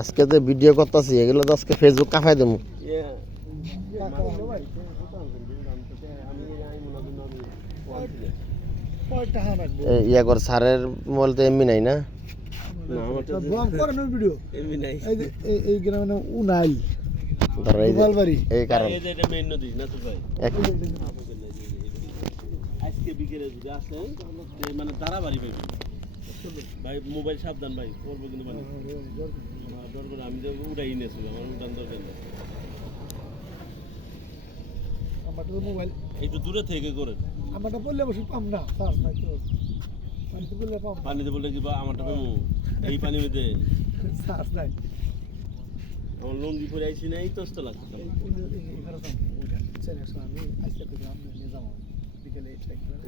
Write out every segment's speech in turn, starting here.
আজকে তো ভিডিও করতেছি, এগুলো তো আজকে ফেসবুক কাফাই দেবো। ইয়া কর স্যারের মোবাইল তো এমবি নাই না? এই গ্রামে উনাইল এই কারণ আজকে বিকেলে যদি আসেন মানে তারা বাড়ি পাইবেন ভাই। মোবাইল সাবধান ভাই, করবো কিন্তু মানে ডর করে আমি তো উঠাই নিয়েছি, আমার উঠান দরকার নেই। আমার মোবাইল একটু দূরে থেকে করেন। আমারটা বললে বসে পাম না, চার্জ নাই তো। পানিতে বললে পাম, পানিতে বললে কি বা আমারটা পাবো এই পানি মধ্যে চার্জ নাই। আমার লঙ্গি পরে আইসি না, এই তোস্ত লাগছে। আমি আজকে থেকে আপনি নিয়ে যাবো বিকেলে।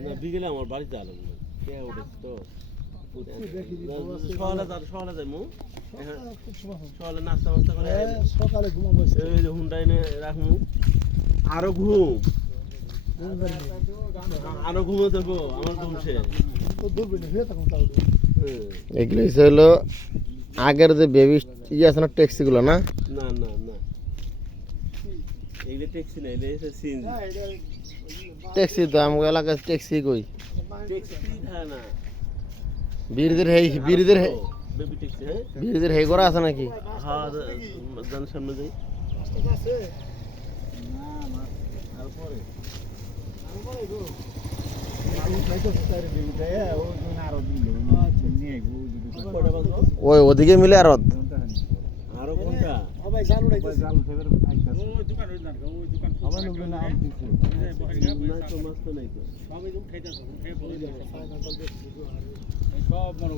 না বিকেলে আমার বাড়িতে আলো কে উঠেছে তো সকালে যাইমু, সকালে নাস্তা মাস্তা করে সকালে ঘুমাবো। এই যে হুন্ডা এনে রাখমু। আরো ঘুম আরো ঘুমো দেবো আমার ঘুম শেষ। এগুলো হলো আগের যে বেবি ইয়ে আছে না, ট্যাক্সিগুলো না? না না না, এইটা ট্যাক্সি না, এটা হচ্ছে সিএনজি। ট্যাক্সি তো আমাদের এলাকায় ট্যাক্সি কই? ট্যাক্সি না, বীরদের বেবি ট্যাক্সি। হ্যাঁ বীরদের হেই করা আছে নাকি? হ্যাঁ জানের সামনে যাই। ওই ওদিকে মিলে আর আরো কোনটা সব মনে